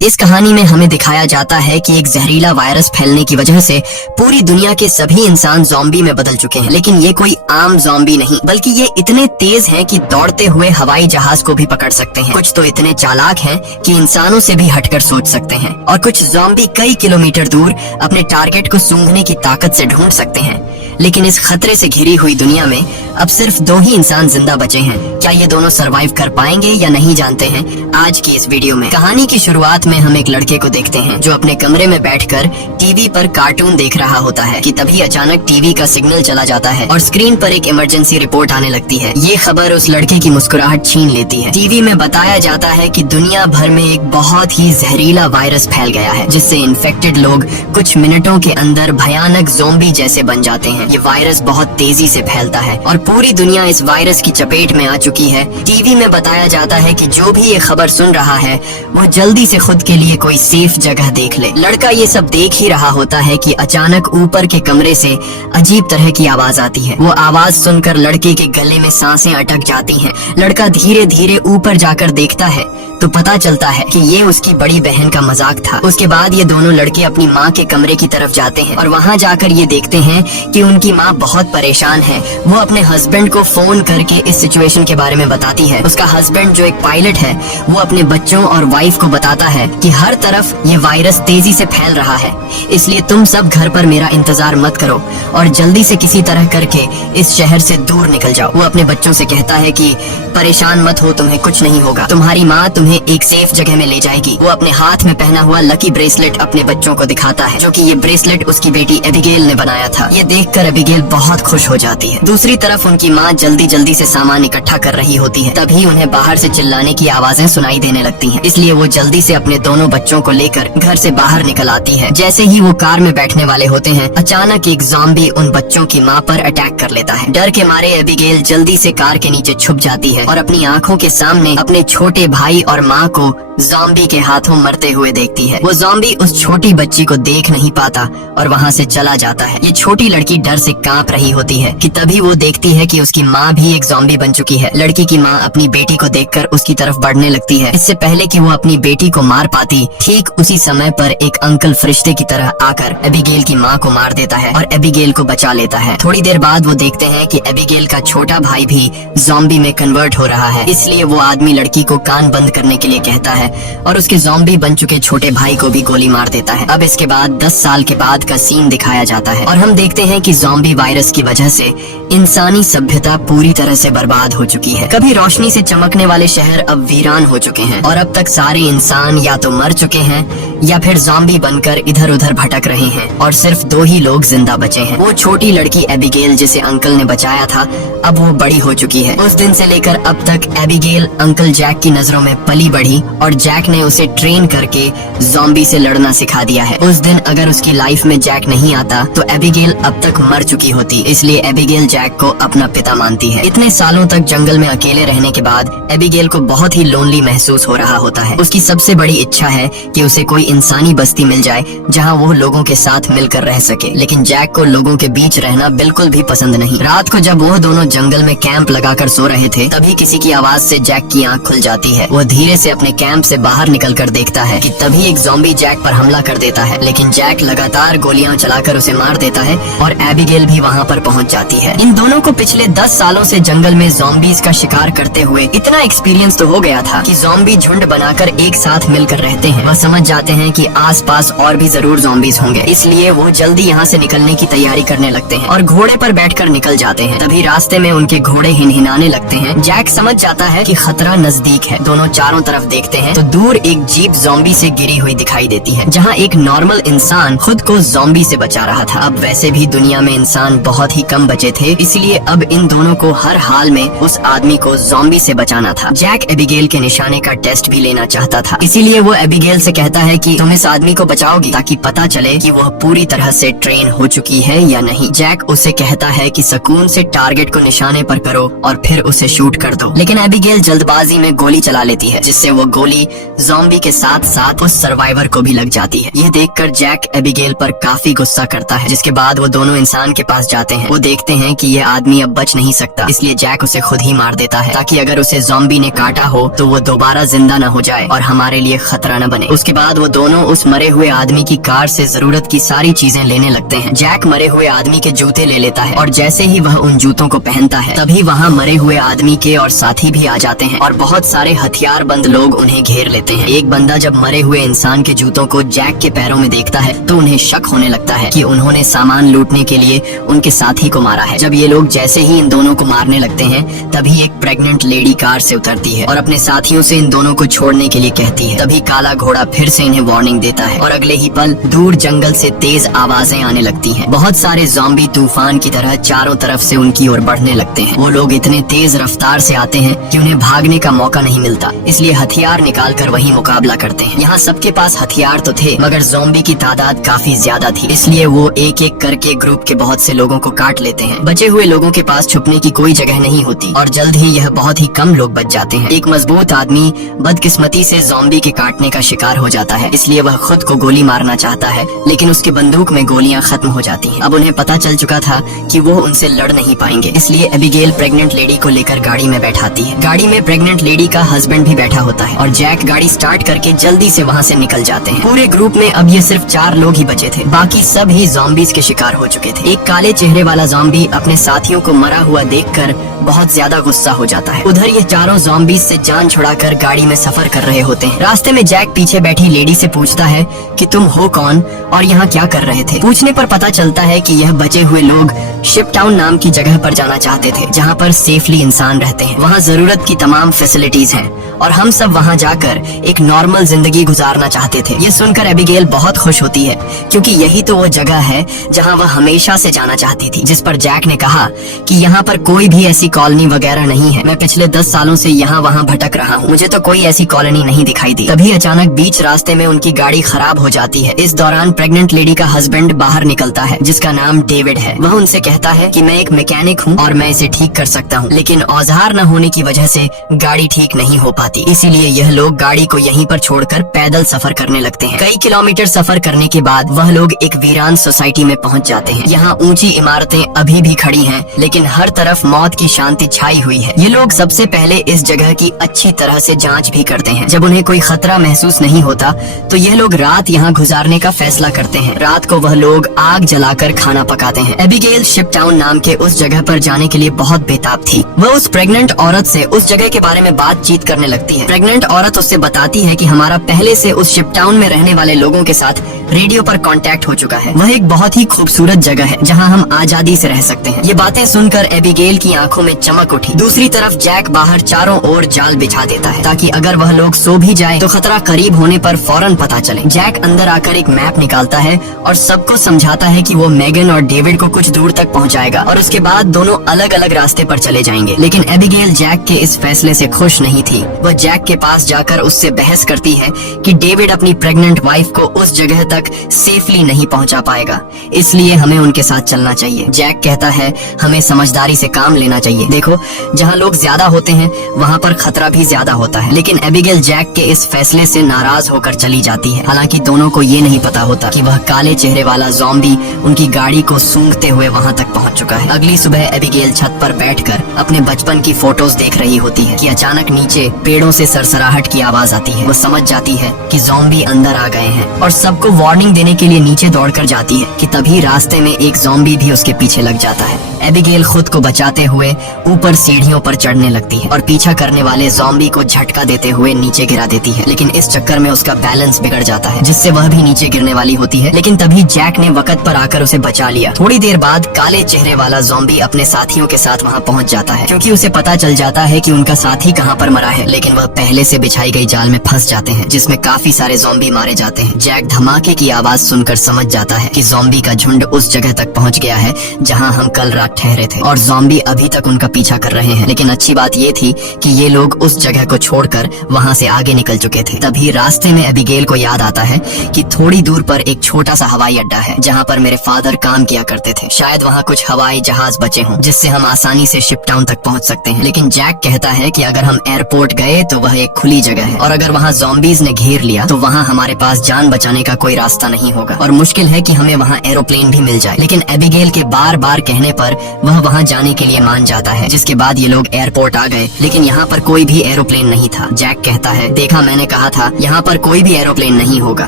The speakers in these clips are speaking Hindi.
इस कहानी में हमें दिखाया जाता है कि एक जहरीला वायरस फैलने की वजह से पूरी दुनिया के सभी इंसान ज़ॉम्बी में बदल चुके हैं। लेकिन ये कोई आम ज़ॉम्बी नहीं, बल्कि ये इतने तेज हैं कि दौड़ते हुए हवाई जहाज को भी पकड़ सकते हैं। कुछ तो इतने चालाक हैं कि इंसानों से भी हटकर सोच सकते हैं, और कुछ ज़ॉम्बी कई किलोमीटर दूर अपने टारगेट को सूंघने की ताकत से ढूंढ सकते हैं। लेकिन इस खतरे से घिरी हुई दुनिया में अब सिर्फ 2 ही इंसान जिंदा बचे हैं। क्या ये दोनों सरवाइव कर पाएंगे या नहीं, जानते हैं आज की इस वीडियो में। कहानी की शुरुआत में हम एक लड़के को देखते हैं जो अपने कमरे में बैठकर टीवी पर कार्टून देख रहा होता है कि तभी अचानक टीवी का सिग्नल चला जाता है और स्क्रीन पर एक इमरजेंसी रिपोर्ट आने लगती है। ये खबर उस लड़के की मुस्कुराहट छीन लेती है। टीवी में बताया जाता है कि दुनिया भर में एक बहुत ही जहरीला वायरस फैल गया है, जिससे इन्फेक्टेड लोग कुछ मिनटों के अंदर भयानक ज़ॉम्बी जैसे बन जाते हैं। ये वायरस बहुत तेजी से फैलता है और पूरी दुनिया इस वायरस की चपेट में आ चुकी है। टीवी में बताया जाता है कि जो भी ये खबर सुन रहा है वो जल्दी से खुद के लिए कोई सेफ जगह देख ले। लड़का ये सब देख ही रहा होता है कि अचानक ऊपर के कमरे से अजीब तरह की आवाज आती है। वो आवाज सुनकर लड़के के गले में सांसें अटक जाती हैं। लड़का धीरे धीरे ऊपर जाकर देखता है तो पता चलता है कि ये उसकी बड़ी बहन का मजाक था। उसके बाद ये दोनों लड़के अपनी माँ के कमरे की तरफ जाते हैं और वहाँ जाकर ये देखते हैं कि उनकी माँ बहुत परेशान है। वो अपने हस्बैंड को फोन करके इस सिचुएशन के बारे में बताती है। उसका हस्बैंड जो एक पायलट है वो अपने बच्चों और वाइफ को बताता है कि हर तरफ ये वायरस तेजी से फैल रहा है, इसलिए तुम सब घर पर मेरा इंतजार मत करो और जल्दी से किसी तरह करके इस शहर से दूर निकल जाओ। वो अपने बच्चों से कहता है कि परेशान मत हो, तुम्हें कुछ नहीं होगा, तुम्हारी माँ तुम्हें एक सेफ जगह में ले जाएगी। वो अपने हाथ में पहना हुआ लकी ब्रेसलेट अपने बच्चों को दिखाता है, जो कि ये ब्रेसलेट उसकी बेटी एबिगेल ने बनाया था। ये देखकर एबिगेल बहुत खुश हो जाती है। दूसरी तरफ उनकी माँ जल्दी जल्दी से सामान इकट्ठा कर रही होती है। तभी उन्हें बाहर से चिल्लाने की आवाजें सुनाई देने लगती हैं। इसलिए वो जल्दी से अपने दोनों बच्चों को लेकर घर से बाहर निकल आती है। जैसे ही वो कार में बैठने वाले होते हैं, अचानक एक ज़ॉम्बी उन बच्चों की माँ पर अटैक कर लेता है। डर के मारे एबिगेल जल्दी से कार के नीचे छुप जाती है और अपनी आंखों के सामने अपने छोटे भाई और माँ को ज़ॉम्बी के हाथों मरते हुए देखती है। वो ज़ॉम्बी उस छोटी बच्ची को देख नहीं पाता और वहाँ से चला जाता है। ये छोटी लड़की डर से कांप रही होती है कि तभी वो देखती है कि उसकी माँ भी एक ज़ॉम्बी बन चुकी है। लड़की की माँ अपनी बेटी को देखकर उसकी तरफ बढ़ने लगती है। इससे पहले कि वो अपनी बेटी को मार पाती, ठीक उसी समय पर एक अंकल फरिश्ते की तरह आकर एबिगेल की माँ को मार देता है और एबिगेल को बचा लेता है। थोड़ी देर बाद वो देखते हैं कि एबिगेल का छोटा भाई भी ज़ॉम्बी में कन्वर्ट हो रहा है। इसलिए वो आदमी लड़की को कान बंद करने के लिए कहता है और उसके ज़ॉम्बी बन चुके छोटे भाई को भी गोली मार देता है। अब इसके बाद 10 साल के बाद का सीन दिखाया जाता है और हम देखते हैं कि ज़ॉम्बी वायरस की वजह से इंसानी सभ्यता पूरी तरह से बर्बाद हो चुकी है। कभी रोशनी से चमकने वाले शहर अब वीरान हो चुके हैं और अब तक सारे इंसान या तो मर चुके हैं या फिर ज़ॉम्बी बनकर इधर उधर भटक रहे हैं और सिर्फ 2 ही लोग जिंदा बचे हैं। वो छोटी लड़की एबिगेल जिसे अंकल ने बचाया था, अब वो बड़ी हो चुकी है। उस दिन से लेकर अब तक एबिगेल अंकल जैक की नजरों में पली बढ़ी और जैक ने उसे ट्रेन करके ज़ॉम्बी से लड़ना सिखा दिया है। उस दिन अगर उसकी लाइफ में जैक नहीं आता तो एबिगेल अब तक मर चुकी होती। इसलिए एबिगेल जैक को अपना पिता मानती है। इतने सालों तक जंगल में अकेले रहने के बाद एबिगेल को बहुत ही लोनली महसूस हो रहा होता है। उसकी सबसे बड़ी इच्छा है कि उसे कोई इंसानी बस्ती मिल जाए जहाँ वो लोगों के साथ मिलकर रह सके। लेकिन जैक को लोगों के बीच रहना बिल्कुल भी पसंद नहीं। रात को जब वो दोनों जंगल में कैंप लगाकर सो रहे थे, तभी किसी की आवाज से जैक की आंख खुल जाती है। वो धीरे से अपने कैंप से बाहर निकलकर देखता है कि तभी एक ज़ॉम्बी जैक पर हमला कर देता है। लेकिन जैक लगातार गोलियां चलाकर उसे मार देता है और एबिगेल भी वहाँ पर पहुँच जाती है। इन दोनों को पिछले 10 सालों से जंगल में ज़ॉम्बीज का शिकार करते हुए इतना एक्सपीरियंस तो हो गया था कि ज़ॉम्बी झुंड बनाकर एक साथ मिलकर रहते हैं। वह समझ जाते हैं कि आसपास और भी जरूर ज़ॉम्बीज होंगे, इसलिए वो जल्दी यहाँ से निकलने की तैयारी करने लगते हैं और घोड़े पर बैठकर निकल जाते हैं। तभी रास्ते में उनके घोड़े हिनहिनाने लगते हैं। जैक समझ जाता है कि खतरा नजदीक है। दोनों चारों तरफ देखते हैं तो दूर एक जीप ज़ॉम्बी से गिरी हुई दिखाई देती है, जहाँ एक नॉर्मल इंसान खुद को ज़ॉम्बी से बचा रहा था। अब वैसे भी दुनिया में इंसान बहुत ही कम बचे थे, इसलिए अब इन दोनों को हर हाल में उस आदमी को ज़ॉम्बी से बचाना था। जैक एबिगेल के निशाने का टेस्ट भी लेना चाहता था, इसीलिए वो एबिगेल से कहता है कि तुम इस आदमी को बचाओगी ताकि पता चले कि वह पूरी तरह से ट्रेन हो चुकी है या नहीं। जैक उसे कहता है कि सुकून से टारगेट को निशाने पर करो और फिर उसे शूट कर दो। लेकिन एबिगेल जल्दबाजी में गोली चला लेती है, जिससे वो गोली बीमारी ज़ॉम्बी के साथ साथ उस सर्वाइवर को भी लग जाती है। यह देखकर जैक एबिगेल पर काफी गुस्सा करता है, जिसके बाद वो दोनों इंसान के पास जाते हैं। वो देखते हैं कि यह आदमी अब बच नहीं सकता, इसलिए जैक उसे खुद ही मार देता है ताकि अगर उसे ज़ॉम्बी ने काटा हो तो वो दोबारा जिंदा न हो जाए और हमारे लिए खतरा न बने। उसके बाद वो दोनों उस मरे हुए आदमी की कार से जरूरत की सारी चीजें लेने लगते हैं। जैक मरे हुए आदमी के जूते ले लेता है और जैसे ही वह उन जूतों को पहनता है तभी वहाँ मरे हुए आदमी के और साथी भी आ जाते हैं और बहुत सारे हथियार बंद लोग उन्हें घेर लेते हैं। एक बंदा जब मरे हुए इंसान के जूतों को जैक के पैरों में देखता है तो उन्हें शक होने लगता है कि उन्होंने सामान लूटने के लिए उनके साथी को मारा है। जब ये लोग जैसे ही इन दोनों को मारने लगते हैं तभी एक प्रेग्नेंट लेडी कार से उतरती है और अपने साथियों से इन दोनों को छोड़ने के लिए कहती है। तभी काला घोड़ा फिर से इन्हें वार्निंग देता है और अगले ही पल दूर जंगल से तेज आवाजें आने लगती हैं। बहुत सारे ज़ॉम्बी तूफान की तरह चारों तरफ से उनकी ओर बढ़ने लगते हैं। वो लोग इतने तेज रफ्तार से आते हैं कि उन्हें भागने का मौका नहीं मिलता, इसलिए हथियार निकाल कर वही मुकाबला करते हैं। यहाँ सबके पास हथियार तो थे मगर ज़ॉम्बी की तादाद काफी ज्यादा थी, इसलिए वो एक एक करके ग्रुप के बहुत से लोगों को काट लेते हैं। बचे हुए लोगों के पास छुपने की कोई जगह नहीं होती और जल्द ही यह बहुत ही कम लोग बच जाते हैं। एक मजबूत आदमी बदकिस्मती से ज़ॉम्बी के काटने का शिकार हो जाता है, इसलिए वह खुद को गोली मारना चाहता है लेकिन उसकी बंदूक में गोलियां खत्म हो जाती हैं। अब उन्हें पता चल चुका था कि वो उनसे लड़ नहीं पाएंगे, इसलिए एबिगेल प्रेग्नेंट लेडी को लेकर गाड़ी में बैठाती है। गाड़ी में प्रेग्नेंट लेडी का हस्बैंड भी बैठा होता है और जैक गाड़ी स्टार्ट करके जल्दी से वहाँ से निकल जाते हैं। पूरे ग्रुप में अब ये सिर्फ 4 लोग ही बचे थे, बाकी सब ही ज़ॉम्बीज के शिकार हो चुके थे। एक काले चेहरे वाला ज़ॉम्बी अपने साथियों को मरा हुआ देखकर बहुत ज्यादा गुस्सा हो जाता है। उधर ये चारों ज़ॉम्बीज से जान छुड़ाकर गाड़ी में सफर कर रहे होते हैं। रास्ते में जैक पीछे बैठी लेडी से पूछता है कि तुम हो कौन और यहाँ क्या कर रहे थे। पूछने पर पता चलता है कि यह बचे हुए लोग शिप टाउन नाम की जगह पर जाना चाहते थे जहाँ पर सेफली इंसान रहते हैं। वहाँ जरूरत की तमाम फैसिलिटीज हैं और हम सब वहाँ जाकर एक नॉर्मल जिंदगी गुजारना चाहते थे। ये सुनकर एबिगेल बहुत खुश होती है क्योंकि यही तो वो जगह है जहाँ वह हमेशा से जाना चाहती थी। जिस पर जैक ने कहा कि यहाँ पर कोई भी ऐसी कॉलोनी वगैरह नहीं है, मैं पिछले 10 सालों से यहाँ वहाँ भटक रहा हूँ, मुझे तो कोई ऐसी कॉलोनी नहीं दिखाई दी। तभी अचानक बीच रास्ते में उनकी गाड़ी खराब हो जाती है। इस दौरान प्रेग्नेंट लेडी का हस्बैंड बाहर निकलता है जिसका नाम डेविड है। वह उनसे कहता है कि मैं एक मैकेनिक हूँ और मैं इसे ठीक कर सकता हूँ, लेकिन औजार न होने की वजह से गाड़ी ठीक नहीं हो पाती, इसीलिए यह लोग गाड़ी को यहीं पर छोड़कर पैदल सफर करने लगते हैं। कई किलोमीटर सफर करने के बाद वह लोग एक वीरान सोसाइटी में पहुँच जाते हैं। यहाँ ऊंची इमारतें अभी भी खड़ी हैं लेकिन हर तरफ मौत की शांति छाई हुई है। ये लोग सबसे पहले इस जगह की अच्छी तरह से जांच भी करते हैं। जब उन्हें कोई खतरा महसूस नहीं होता तो यह लोग रात यहाँ गुजारने का फैसला करते हैं। रात को वह लोग आग जलाकर खाना पकाते हैं। एबिगेल शिप टाउन नाम के उस जगह पर जाने के लिए बहुत बेताब थी। वह उस प्रेग्नेंट औरत से उस जगह के बारे में बातचीत करने लगती है। प्रेग्नेंट औरत उससे बताती है कि हमारा पहले से उस शिप टाउन में रहने वाले लोगों के साथ रेडियो पर कांटेक्ट हो चुका है। वह एक बहुत ही खूबसूरत जगह है जहां हम आजादी से रह सकते हैं। ये बातें सुनकर एबिगेल की आंखों में चमक उठी। दूसरी तरफ जैक बाहर चारों ओर जाल बिछा देता है ताकि अगर वह लोग सो भी जाए तो खतरा करीब होने पर फौरन पता चले। जैक अंदर आकर एक मैप निकालता है और सबको समझाता है कि वो मेगन और डेविड को कुछ दूर तक पहुंचाएगा और उसके बाद दोनों अलग अलग रास्ते पर चले जाएंगे। लेकिन एबिगेल जैक के इस फैसले से खुश नहीं थी। वह जैक के पास जाकर उससे बहस करती है कि डेविड अपनी प्रेग्नेंट वाइफ को उस जगह तक सेफली नहीं पहुंचा पाएगा, इसलिए हमें उनके साथ चलना चाहिए। जैक कहता है हमें समझदारी से काम लेना चाहिए। देखो, जहाँ लोग ज्यादा होते हैं वहाँ पर खतरा भी ज्यादा होता है। लेकिन एबिगेल जैक के इस फैसले से नाराज होकर चली जाती है। हालांकि दोनों को ये नहीं पता होता कि वह काले चेहरे वाला ज़ॉम्बी उनकी गाड़ी को सूंघते हुए वहाँ तक पहुँच चुका है। अगली सुबह एबिगेल छत पर बैठकर अपने बचपन की फोटोज देख रही होती है कि अचानक नीचे पेड़ों से सरसराहट की आवाज आती है। वो समझ जाती है कि ज़ॉम्बी अंदर आ गए हैं और सबको वार्निंग देने के लिए नीचे दौड़कर जाती है कि तभी रास्ते में एक ज़ॉम्बी भी उसके पीछे लग जाता है। एबिगेल खुद को बचाते हुए ऊपर सीढ़ियों पर चढ़ने लगती है और पीछा करने वाले ज़ॉम्बी को झटका देते हुए नीचे गिरा देती है। लेकिन इस चक्कर में उसका बैलेंस बिगड़ जाता है जिससे वह भी नीचे गिरने वाली होती है। लेकिन तभी जैक ने वक्त पर आकर उसे बचा लिया। थोड़ी देर बाद काले चेहरे वाला ज़ॉम्बी अपने साथियों के साथ वहाँ पहुँच जाता है क्योंकि उसे पता चल जाता है कि उनका साथी कहाँ पर मरा है। लेकिन वह पहले से बिछाई गई जाल में फंस जाते हैं जिसमें काफी सारे ज़ॉम्बी मारे जाते हैं। जैक धमाके की आवाज सुनकर समझ जाता है कि ज़ॉम्बी का झुंड उस जगह तक पहुँच गया है जहाँ हम कल रात ठहरे थे और ज़ॉम्बी अभी तक उनका पीछा कर रहे हैं। लेकिन अच्छी बात ये थी कि ये लोग उस जगह को छोड़कर वहाँ से आगे निकल चुके थे। तभी रास्ते में एबिगेल को याद आता है कि थोड़ी दूर पर एक छोटा सा हवाई अड्डा है जहाँ पर मेरे फादर काम किया करते थे। शायद वहाँ कुछ हवाई जहाज बचे हों जिससे हम आसानी से शिप टाउन तक पहुँच सकते हैं। लेकिन जैक कहता है कि अगर हम एयरपोर्ट गए तो वह एक खुली जगह है और अगर वहाँ ज़ॉम्बीज ने घेर लिया तो वहाँ हमारे पास जान बचाने का कोई रास्ता नहीं होगा और मुश्किल है कि हमें वहाँ एरोप्लेन भी मिल जाए। लेकिन एबिगेल के बार बार कहने पर वह वहाँ जाने के लिए मान जाता है, जिसके बाद ये लोग एयरपोर्ट आ गए। लेकिन यहाँ पर कोई भी एरोप्लेन नहीं था। जैक कहता है, देखा, मैंने कहा था यहाँ पर कोई भी एरोप्लेन नहीं होगा।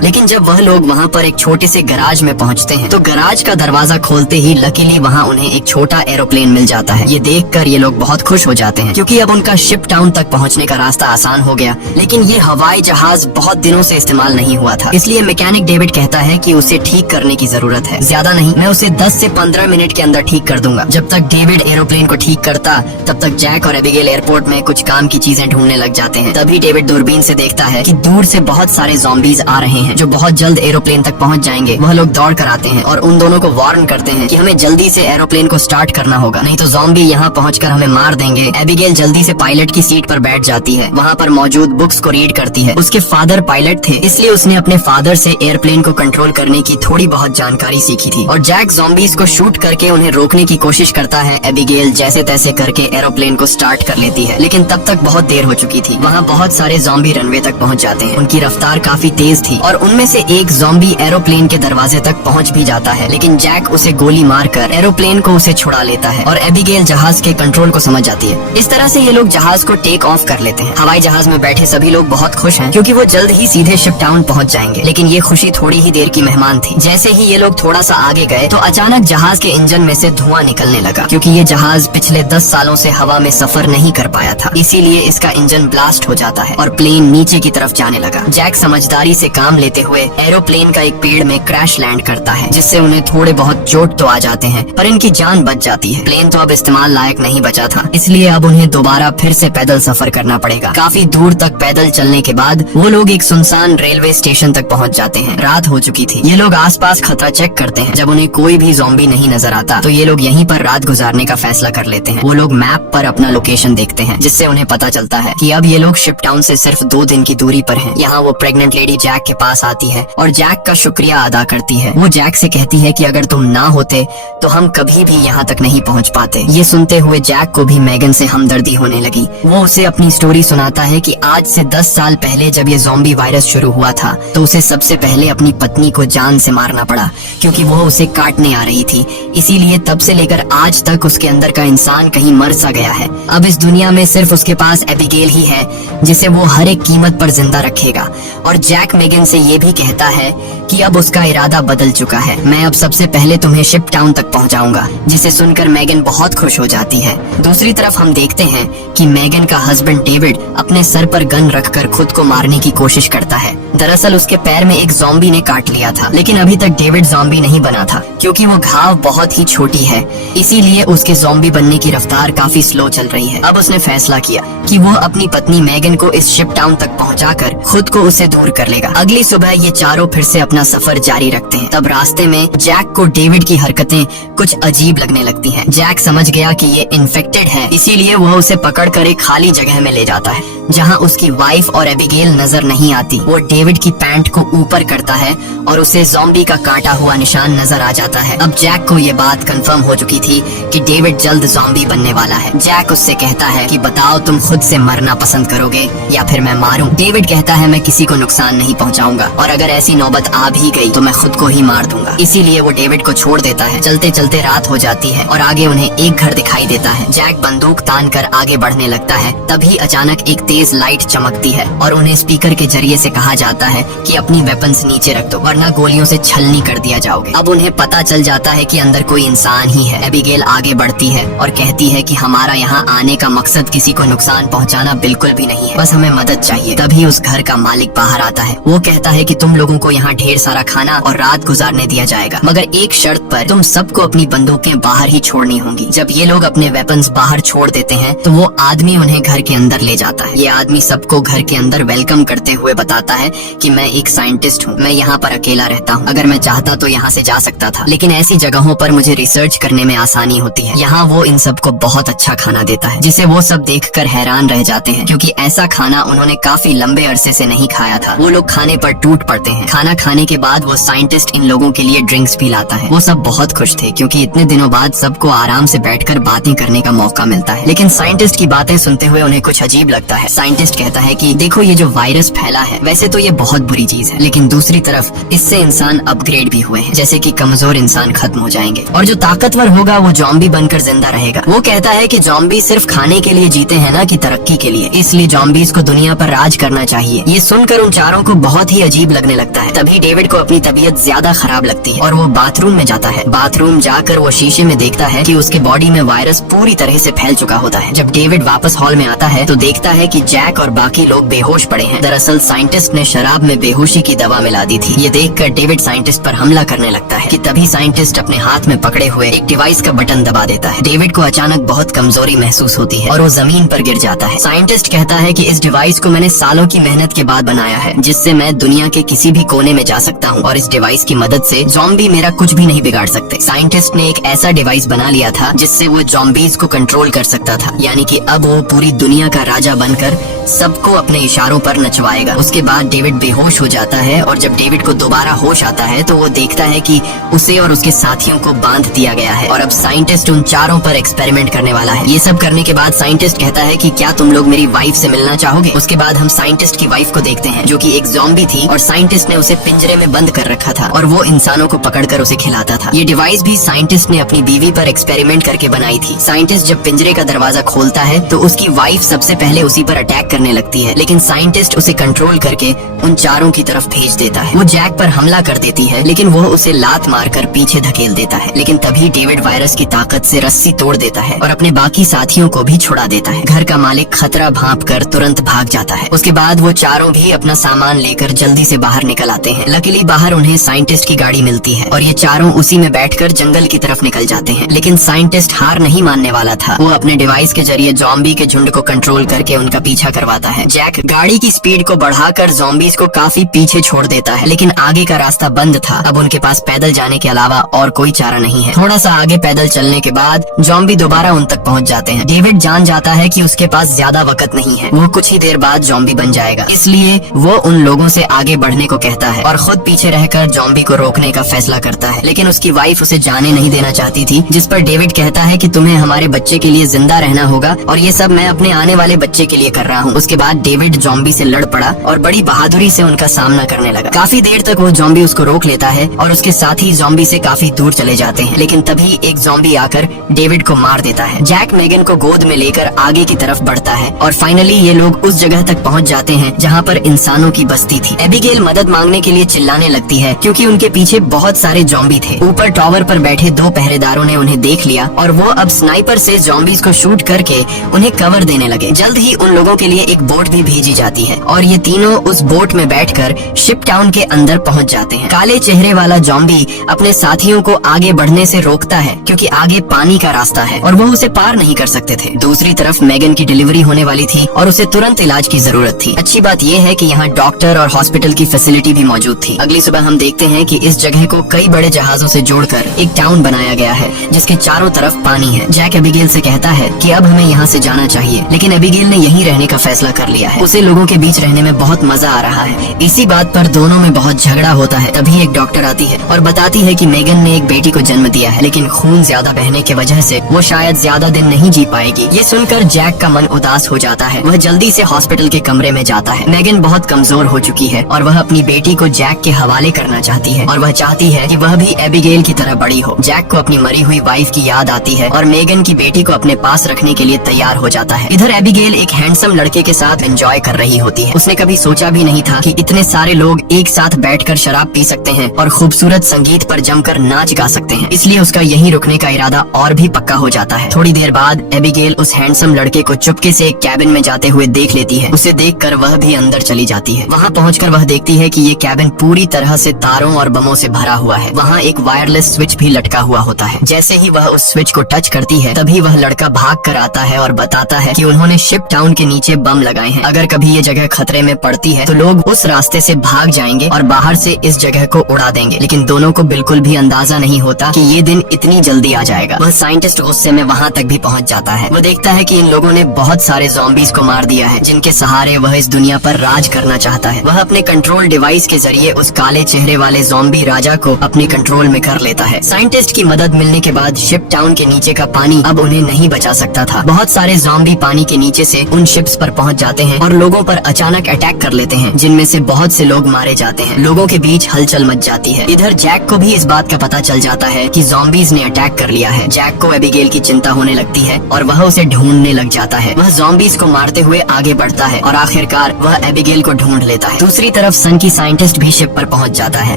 लेकिन जब वह लोग वहाँ पर एक छोटे से गराज में पहुँचते हैं तो गराज का दरवाजा खोलते ही लकीली वहाँ उन्हें एक छोटा एरोप्लेन मिल जाता है। ये देखकर ये लोग बहुत खुश हो जाते हैं क्योंकि अब उनका शिप टाउन तक पहुँचने का रास्ता आसान हो गया। लेकिन ये हवाई जहाज बहुत दिनों से इस्तेमाल नहीं हुआ था, इसलिए मैकेनिक डेविड कहता है कि उसे ठीक करने की जरूरत है। ज्यादा नहीं, मैं उसे 10 से 15 मिनट के अंदर ठीक कर दूंगा। जब तक डेविड एरोप्लेन को ठीक करता तब तक जैक और एबिगेल एयरपोर्ट में कुछ काम की चीजें ढूंढने लग जाते हैं। तभी डेविड दूरबीन से देखता है कि दूर से बहुत सारे ज़ॉम्बीज आ रहे हैं जो बहुत जल्द एरोप्लेन तक पहुंच जाएंगे। वह लोग दौड़ कर आते हैं और उन दोनों को वार्न करते हैं कि हमें जल्दी से एरोप्लेन को स्टार्ट करना होगा, नहीं तो ज़ॉम्बी यहाँ पहुंचकर हमें मार देंगे। एबिगेल जल्दी से पायलट की सीट पर बैठ जाती है, वहाँ पर मौजूद बुक्स को रीड करती है। उसके फादर पायलट थे, इसलिए उसने अपने फादर से एयरप्लेन को कंट्रोल करने की थोड़ी बहुत जानकारी सीखी थी। और जैक ज़ॉम्बीज को शूट करके उन्हें रोकने की कोशिश करता है। एबिगेल जैसे तैसे करके एरोप्लेन को स्टार्ट कर लेती है, लेकिन तब तक बहुत देर हो चुकी थी। वहाँ बहुत सारे ज़ॉम्बी रनवे तक पहुँच जाते हैं। उनकी रफ्तार काफी तेज थी और उनमें से एक ज़ॉम्बी एरोप्लेन के दरवाजे तक पहुँच भी जाता है। लेकिन जैक उसे गोली मारकर एरोप्लेन को उसे छुड़ा लेता है और एबिगेल जहाज के कंट्रोल को समझ जाती है। इस तरह से ये लोग जहाज को टेक ऑफ कर लेते हैं। हवाई जहाज में बैठे सभी लोग बहुत खुश हैं क्योंकि वो जल्द ही सीधे शिप टाउन पहुंच जाएंगे। लेकिन ये खुशी थोड़ी ही देर की मेहमान थी। जैसे ही ये लोग थोड़ा सा आगे गए तो अचानक जहाज के इंजन में से धुआं निकलने लगा क्योंकि ये जहाज पिछले 10 सालों से हवा में सफर नहीं कर पाया था, इसीलिए इसका इंजन ब्लास्ट हो जाता है और प्लेन नीचे की तरफ जाने लगा। जैक समझदारी से काम लेते हुए एरोप्लेन का एक पेड़ में क्रैश लैंड करता है, जिससे उन्हें थोड़े बहुत चोट तो आ जाते हैं पर इनकी जान बच जाती है। प्लेन तो अब इस्तेमाल लायक नहीं बचा था, इसलिए अब उन्हें दोबारा फिर से पैदल सफर करना पड़ेगा। काफी दूर तक पैदल चलने के बाद वो लोग एक सुनसान रेलवे स्टेशन तक पहुंच जाते हैं। रात हो चुकी थी। ये लोग आसपास खतरा चेक करते हैं। जब उन्हें कोई भी ज़ॉम्बी नहीं नजर आता तो ये लोग यहीं पर रात गुजारने का फैसला कर लेते हैं। वो लोग मैप पर अपना लोकेशन देखते हैं, जिससे उन्हें पता चलता है कि अब ये लोग शिप टाउन से सिर्फ 2 दिन की दूरी पर हैं। यहाँ वो प्रेग्नेंट लेडी जैक के पास आती है और जैक का शुक्रिया अदा करती है। वो जैक से कहती है कि अगर तुम ना होते तो हम कभी भी यहाँ तक नहीं पहुँच पाते। ये सुनते हुए जैक को भी मैगन से हमदर्दी होने लगी। वो उसे अपनी स्टोरी सुनाता है कि आज से 10 साल पहले जब ये ज़ॉम्बी वायरस शुरू हुआ था तो उसे सबसे पहले अपनी पत्नी को जान से मारना पड़ा क्योंकि वो उसे काटने आ रही थी। इसीलिए तब से लेकर आज तक उसके अंदर का इंसान कहीं मर सा गया है। अब इस दुनिया में सिर्फ उसके पास एबिगेल ही है जिसे वो हर एक कीमत पर जिंदा रखेगा। और जैक मेगन से ये भी कहता है कि अब उसका इरादा बदल चुका है। मैं अब सबसे पहले तुम्हें शिप टाउन तक पहुंचाऊंगा, जिसे सुनकर मेगन बहुत खुश हो जाती है। दूसरी तरफ हम देखते हैं कि मेगन का हस्बैंड डेविड अपने सर पर गन रखकर खुद को मारने की कोशिश करता है। दरअसल उसके पैर में एक ज़ॉम्बी ने काट लिया था, लेकिन अभी तक डेविड ज़ॉम्बी नहीं बना था क्योंकि वो घाव बहुत ही छोटी है, इसीलिए उसके ज़ॉम्बी बनने की रफ्तार काफी स्लो चल रही है। अब उसने फैसला किया कि वो अपनी पत्नी मेगन को इस शिप टाउन तक पहुंचाकर खुद को उससे दूर कर लेगा। अगली सुबह ये चारों फिर से अपना सफर जारी रखते हैं। तब रास्ते में जैक को डेविड की हरकतें कुछ अजीब लगने लगती हैं। जैक समझ गया कि ये इन्फेक्टेड है, इसीलिए वो उसे पकड़कर एक खाली जगह में ले जाता है जहां उसकी वाइफ और एबिगेल नजर नहीं आती। वो डेविड की पैंट को ऊपर करता है और उसे ज़ॉम्बी का काटा हुआ निशान नजर आ जाता है। अब जैक को ये बात कंफर्म हो चुकी थी कि डेविड जल्द ज़ॉम्बी बनने वाला है। जैक उससे कहता है कि बताओ तुम खुद से मरना पसंद करोगे या फिर मैं मारूं? डेविड कहता है मैं किसी को नुकसान नहीं पहुंचाऊंगा और अगर ऐसी नौबत आ भी गई तो मैं खुद को ही मार दूंगा। इसीलिए वो डेविड को छोड़ देता है। चलते चलते रात हो जाती है और आगे उन्हें एक घर दिखाई देता है। जैक बंदूक तान कर आगे बढ़ने लगता है। तभी अचानक एक तेज लाइट चमकती है और उन्हें स्पीकर के जरिए से कहा जाता है कि अपनी वेपन्स नीचे रख दो वरना गोलियों से छलनी कर दिया जाओगे। अब उन्हें पता चल जाता है कि अंदर कोई इंसान ही है। एबिगेल आगे बढ़ती है और कहती है कि हमारा यहाँ आने का मकसद किसी को नुकसान पहुँचाना बिल्कुल भी नहीं है, बस हमें मदद चाहिए। तभी उस घर का मालिक बाहर आता है। वो कहता है कि तुम लोगों को यहाँ ढेर सारा खाना और रात गुजारने दिया जाएगा, मगर एक शर्त पर, तुम सबको अपनी बंदूकें बाहर ही छोड़नी होंगी। जब ये लोग अपने वेपन्स बाहर छोड़ देते हैं तो वो आदमी उन्हें घर के अंदर ले जाता है। ये आदमी सबको घर के अंदर वेलकम करते हुए बताता है कि मैं एक साइंटिस्ट हूँ, मैं यहाँ पर अकेला रहता हूँ, अगर मैं चाहता तो यहाँ से जा सकता था, लेकिन ऐसी जगहों पर मुझे रिसर्च करने में आसानी होती है। यहाँ वो इन सबको बहुत अच्छा खाना देता है जिसे वो सब देखकर हैरान रह जाते हैं, क्योंकि ऐसा खाना उन्होंने काफी लंबे अरसे से नहीं खाया था। वो लोग खाने पर टूट पड़ते हैं। खाना खाने के बाद वो साइंटिस्ट इन लोगों के लिए ड्रिंक्स भी लाता है। वो सब बहुत खुश थे क्योंकि इतने दिनों बाद सबको आराम से बैठकर बातें करने का मौका मिलता है। लेकिन साइंटिस्ट की बातें सुनते हुए उन्हें कुछ अजीब लगता है। साइंटिस्ट कहता है कि देखो, ये जो वायरस फैला है वैसे तो ये बहुत बुरी चीज है, लेकिन दूसरी तरफ इससे इंसान अपग्रेड भी हुए हैं, जैसे कि कमजोर इंसान खत्म हो जाएंगे और जो ताकतवर होगा वो जॉम्बी बनकर जिंदा रहेगा। वो कहता है कि जॉम्बी सिर्फ खाने के लिए जीते हैं ना कि तरक्की के लिए, इसलिए जॉम्बीज को दुनिया पर राज करना चाहिए। ये सुनकर उन चारों को बहुत ही अजीब लगने लगता है। तभी डेविड को अपनी तबीयत ज्यादा खराब लगती है और वो बाथरूम में जाता है। बाथरूम जाकर वो शीशे में देखता है कि उसके बॉडी में वायरस पूरी तरह से फैल चुका होता है। जब डेविड वापस हॉल में आता है तो देखता है कि जैक और बाकी लोग बेहोश पड़े हैं। दरअसल साइंटिस्ट ने शराब में बेहोशी की दवा मिला दी थी। ये देखकर डेविड साइंटिस्ट पर हमला करने लगता है कि तभी साइंटिस्ट अपने हाथ में पकड़े हुए एक डिवाइस का बटन दबा देता है। डेविड को अचानक बहुत कमजोरी महसूस होती है और वो जमीन पर गिर जाता है। साइंटिस्ट कहता है कि इस डिवाइस को मैंने सालों की मेहनत के बाद बनाया है, जिससे मैं दुनिया के किसी भी कोने में जा सकता हूँ और इस डिवाइस की मदद से जॉम्बी मेरा कुछ भी नहीं बिगाड़ सकते। साइंटिस्ट ने एक ऐसा डिवाइस बना लिया था जिससे वो जॉम्बीज को कंट्रोल कर सकता था, यानी कि अब वो पूरी दुनिया का राजा बनकर सबको अपने इशारों पर नचवाएगा। उसके बाद डेविड बेहोश हो जाता है और जब डेविड को दोबारा होश आता है तो वो देखता है कि उसे और उसके साथियों को बांध दिया गया है और अब साइंटिस्ट उन चारों पर एक्सपेरिमेंट करने वाला है। ये सब करने के बाद साइंटिस्ट कहता है कि क्या तुम लोग मेरी वाइफ से मिलना चाहोगे। उसके बाद हम साइंटिस्ट की वाइफ को देखते हैं जो कि एक ज़ॉम्बी थी और साइंटिस्ट ने उसे पिंजरे में बंद कर रखा था और वो इंसानों को पकड़कर उसे खिलाता था। ये डिवाइस भी साइंटिस्ट ने अपनी बीवी पर एक्सपेरिमेंट करके बनाई थी। साइंटिस्ट जब पिंजरे का दरवाजा खोलता है तो उसकी वाइफ सबसे पहले उसी पर अटैक करने लगती है, लेकिन साइंटिस्ट उसे कंट्रोल करके उन चारों की तरफ भेज देता है। वो जैक पर हमला कर देती है, लेकिन वो उसे लात मारकर पीछे धकेल देता है। लेकिन तभी डेविड वायरस की ताकत से रस्सी तोड़ देता है और अपने बाकी साथियों को भी छुड़ा देता है। घर का मालिक खतरा भांपकर तुरंत भाग जाता है। उसके बाद वो चारों भी अपना सामान लेकर जल्दी से बाहर निकल आते हैं। लकीली बाहर उन्हें साइंटिस्ट की गाड़ी मिलती है और ये चारों उसी में बैठकर जंगल की तरफ निकल जाते हैं। लेकिन साइंटिस्ट हार नहीं मानने वाला था। वो अपने डिवाइस के जरिए जॉम्बी के झुंड को कंट्रोल करके उनका पीछा करवाता है। जैक गाड़ी की स्पीड को बढ़ाकर जॉम्बीज को काफी पीछे छोड़ देता है, लेकिन आगे का रास्ता बंद था। अब उनके पास पैदल जाने के अलावा और कोई चारा नहीं है। थोड़ा सा आगे पैदल चलने के बाद जॉम्बी दोबारा उन तक पहुंच जाते हैं। डेविड जान जाता है कि उसके पास ज्यादा वक्त नहीं है, वो कुछ ही देर बाद जॉम्बी बन जाएगा, इसलिए वो उन लोगों से आगे बढ़ने को कहता है और खुद पीछे रहकर जॉम्बी को रोकने का फैसला करता है। लेकिन उसकी वाइफ उसे जाने नहीं देना चाहती थी, जिस पर डेविड कहता है कि तुम्हें हमारे बच्चे के लिए जिंदा रहना होगा और ये सब मैं अपने आने वाले बच्चे के लिए कर रहा हूँ। उसके बाद डेविड जॉम्बी से लड़ पड़ा और बड़ी बहादुरी से उनका सामना करने लगा। काफी देर तक वो जॉम्बी उसको रोक लेता है और उसके साथी जॉम्बी से काफी दूर चले जाते हैं, लेकिन तभी एक जॉम्बी आकर डेविड को मार देता है। जैक मेगन को गोद में लेकर आगे की तरफ बढ़ता है और फाइनली ये लोग उस जगह तक पहुंच जाते हैं जहां पर इंसानों की बस्ती थी। एबिगेल मदद मांगने के लिए चिल्लाने लगती है क्योंकि उनके पीछे बहुत सारे जॉम्बी थे। ऊपर टावर पर बैठे 2 पहरेदारों ने उन्हें देख लिया और वो अब स्नाइपर से जॉम्बीज को शूट करके उन्हें कवर देने लगे। जल्द ही उन लोगों के लिए एक बोट भी भेजी जाती है और ये तीनों उस बोट में बैठकर शिप टाउन के अंदर पहुंच जाते हैं। काले चेहरे वाला जॉम्बी अपने साथियों को आगे बढ़ने से रोकता है क्योंकि आगे पानी का रास्ता है और वो उसे पार नहीं कर सकते थे। दूसरी तरफ मेगन की डिलीवरी होने वाली थी और उसे तुरंत इलाज की जरूरत थी। अच्छी बात यह है कि यहाँ डॉक्टर और हॉस्पिटल की फैसिलिटी भी मौजूद थी। अगली सुबह हम देखते हैं कि इस जगह को कई बड़े जहाजों से जोड़कर एक टाउन बनाया गया है जिसके चारों तरफ पानी है। जैक एबिगेल से कहता है कि अब हमें यहाँ से जाना चाहिए, लेकिन एबिगेल ने यहीं रहने का फैसला कर लिया है। उसे लोगों के बीच रहने में बहुत मजा आ रहा है। इसी बात पर दोनों में बहुत झगड़ा होता है। तभी एक डॉक्टर आती है और बताती है कि मेगन ने एक बेटी को जन्म दिया है, लेकिन खून ज्यादा बहने की वजह से वो शायद ज्यादा दिन नहीं जी पाएगी। ये सुनकर जैक का मन उदास हो जाता है। वह जल्दी से हॉस्पिटल के कमरे में जाता है। मेगन बहुत कमजोर हो चुकी है और वह अपनी बेटी को जैक के हवाले करना चाहती है और वह चाहती है कि वह भी एबिगेल की तरह बड़ी हो। जैक को अपनी मरी हुई वाइफ की याद आती है और मेगन की बेटी को अपने पास रखने के लिए तैयार हो जाता है। इधर एबिगेल एक हैंडसम लड़के के साथ एंजॉय कर रही होती है। उसने कभी सोचा भी नहीं था कि इतने सारे लोग एक साथ बैठकर शराब पी सकते हैं और खूबसूरत संगीत पर जमकर नाच गा सकते हैं, इसलिए उसका यहीं रुकने का इरादा और भी पक्का हो जाता है। थोड़ी देर बाद एबिगेल उस हैंडसम लड़के को चुपके से एक कैबिन में जाते हुए देख लेती है। उसे देखकर वह भी अंदर चली जाती है। वहाँ पहुंचकर वह देखती है कि ये कैबिन पूरी तरह से तारों और बमों से भरा हुआ है। वहाँ एक वायरलेस स्विच भी लटका हुआ होता है। जैसे ही वह उस स्विच को टच करती है तभी वह लड़का भाग कर आता है और बताता है कि उन्होंने शिप टाउन के नीचे बम लगाए हैं। अगर कभी ये जगह खतरे में पड़ती है तो लोग उस रास्ते से भाग जाएंगे और बाहर से इस जगह को उड़ा देंगे। लेकिन दोनों को बिल्कुल भी अंदाजा नहीं होता कि ये दिन इतनी कितनी जल्दी आ जाएगा। वह साइंटिस्ट गुस्से में वहाँ तक भी पहुँच जाता है। वो देखता है कि इन लोगों ने बहुत सारे ज़ॉम्बीज़ को मार दिया है जिनके सहारे वह इस दुनिया पर राज करना चाहता है। वह अपने कंट्रोल डिवाइस के जरिए उस काले चेहरे वाले ज़ॉम्बी राजा को अपने कंट्रोल में कर लेता है। साइंटिस्ट की मदद मिलने के बाद शिप टाउन के नीचे का पानी अब उन्हें नहीं बचा सकता था। बहुत सारे ज़ॉम्बी पानी के नीचे से उन शिप्स पर पहुंच जाते हैं और लोगों पर अचानक अटैक कर लेते हैं, जिनमें से बहुत से लोग मारे जाते हैं। लोगों के बीच हलचल मच जाती है। इधर जैक को भी इस बात का पता चल जाता है कि ज़ॉम्बीज़ ने अटैक कर लिया है। जैक को एबिगेल की चिंता होने लगती है और वह उसे ढूंढने लग जाता है। वह ज़ॉम्बीज़ को मारते हुए आगे बढ़ता है और आखिरकार वह एबिगेल को ढूंढ लेता है। दूसरी तरफ सन की साइंटिस्ट भी शिप पर पहुंच जाता है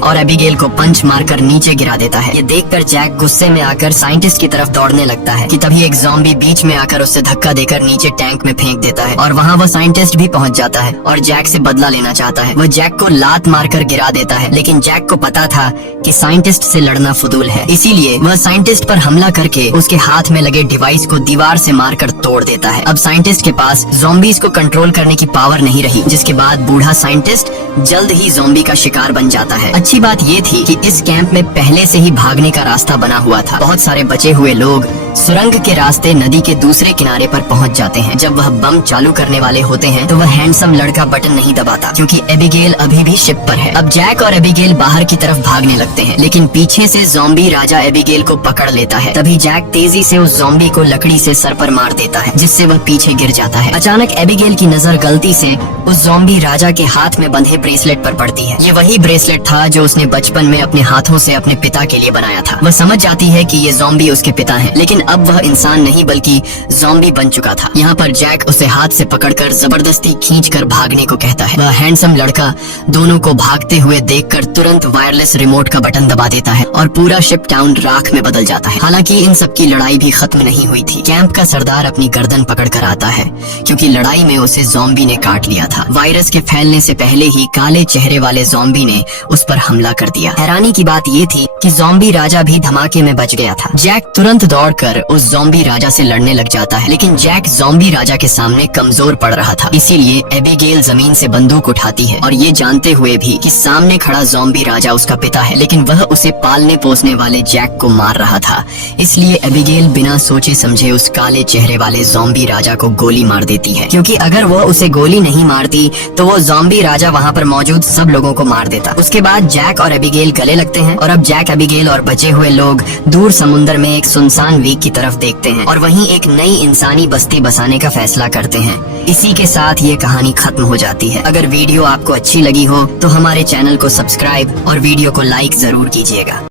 और एबिगेल को पंच मारकर नीचे गिरा देता है। ये देखकर जैक गुस्से में आकर साइंटिस्ट की तरफ दौड़ने लगता है कि तभी एक ज़ॉम्बी बीच में आकर उससे धक्का देकर नीचे टैंक में फेंक देता है और वहाँ वह साइंटिस्ट भी पहुंच जाता है और जैक से बदला लेना चाहता है। वह जैक को लात मारकर गिरा देता है, लेकिन जैक को पता था कि साइंटिस्ट से लड़ना फुदूल है, इसीलिए वह साइंटिस्ट पर हमला करके उसके हाथ में लगे डिवाइस को दीवार से मारकर तोड़ देता है। अब साइंटिस्ट के पास ज़ॉम्बीज़ को कंट्रोल करने की पावर नहीं रही, जिसके बाद बूढ़ा साइंटिस्ट जल्द ही ज़ॉम्बी का शिकार बन जाता है। अच्छी बात ये थी कि इस कैंप में पहले से ही भागने का रास्ता बना हुआ था। बहुत सारे बचे हुए लोग सुरंग के रास्ते नदी के दूसरे किनारे पर पहुंच जाते हैं। जब वह बम चालू करने वाले होते हैं तो वह हैंडसम लड़का बटन नहीं दबाता, क्योंकि एबिगेल अभी भी शिप पर है। अब जैक और एबिगेल बाहर की तरफ भागने लगते हैं, लेकिन पीछे से ज़ॉम्बी राजा एबिगेल को पकड़ लेता है। तभी जैक तेजी से उस ज़ॉम्बी को लकड़ी से सर पर मार देता है, जिससे वह पीछे गिर जाता है। अचानक एबिगेल की नजर गलती से उस ज़ॉम्बी राजा के हाथ में बंधे ब्रेसलेट पर पड़ती है। ये वही ब्रेसलेट था जो उसने बचपन में अपने हाथों से अपने पिता के लिए बनाया था। वह समझ जाती है कि ये ज़ॉम्बी उसके पिता हैं, लेकिन अब वह इंसान नहीं बल्कि ज़ॉम्बी बन चुका था। यहाँ पर जैक उसे हाथ से पकड़कर जबरदस्ती खींचकर भागने को कहता है। वह हैंडसम लड़का दोनों को भागते हुए देखकर तुरंत वायरलेस रिमोट का बटन दबा देता है और पूरा शिप टाउन राख में बदल जाता है। हालांकि इन सब की लड़ाई भी खत्म नहीं हुई थी। कैंप का सरदार अपनी गर्दन पकड़कर आता है, क्योंकि लड़ाई में उसे ज़ॉम्बी ने काट लिया था। वायरस के फैलने से पहले ही काले चेहरे वाले ज़ॉम्बी ने उस पर हमला कर दिया। हैरानी की बात ये थी कि ज़ॉम्बी राजा भी धमाके में बच गया था। जैक तुरंत दौड़कर उस ज़ॉम्बी राजा से लड़ने लग जाता है, लेकिन जैक ज़ॉम्बी राजा के सामने कमजोर पड़ रहा था। इसीलिए एबिगेल जमीन से बंदूक उठाती है और ये जानते हुए भी कि सामने खड़ा ज़ॉम्बी राजा उसका पिता है, लेकिन वह उसे पालने पोसने वाले जैक को मार रहा था। इसलिए एबिगेल बिना सोचे समझे उस काले चेहरे वाले ज़ॉम्बी राजा को गोली मार देती है, क्योंकि अगर वह उसे गोली नहीं मारती तो वो ज़ॉम्बी राजा वहाँ पर मौजूद सब लोगों को मार देता। उसके बाद जैक और एबिगेल गले लगते हैं और अब जैक, एबिगेल और बचे हुए लोग दूर समुद्र में एक सुनसान द्वीप की तरफ देखते हैं और वहीं एक नई इंसानी बस्ती बसाने का फैसला करते हैं। इसी के साथ ये कहानी खत्म हो जाती है। अगर वीडियो आपको अच्छी लगी हो तो हमारे चैनल को सब्सक्राइब और वीडियो को लाइक जरूर कीजिएगा।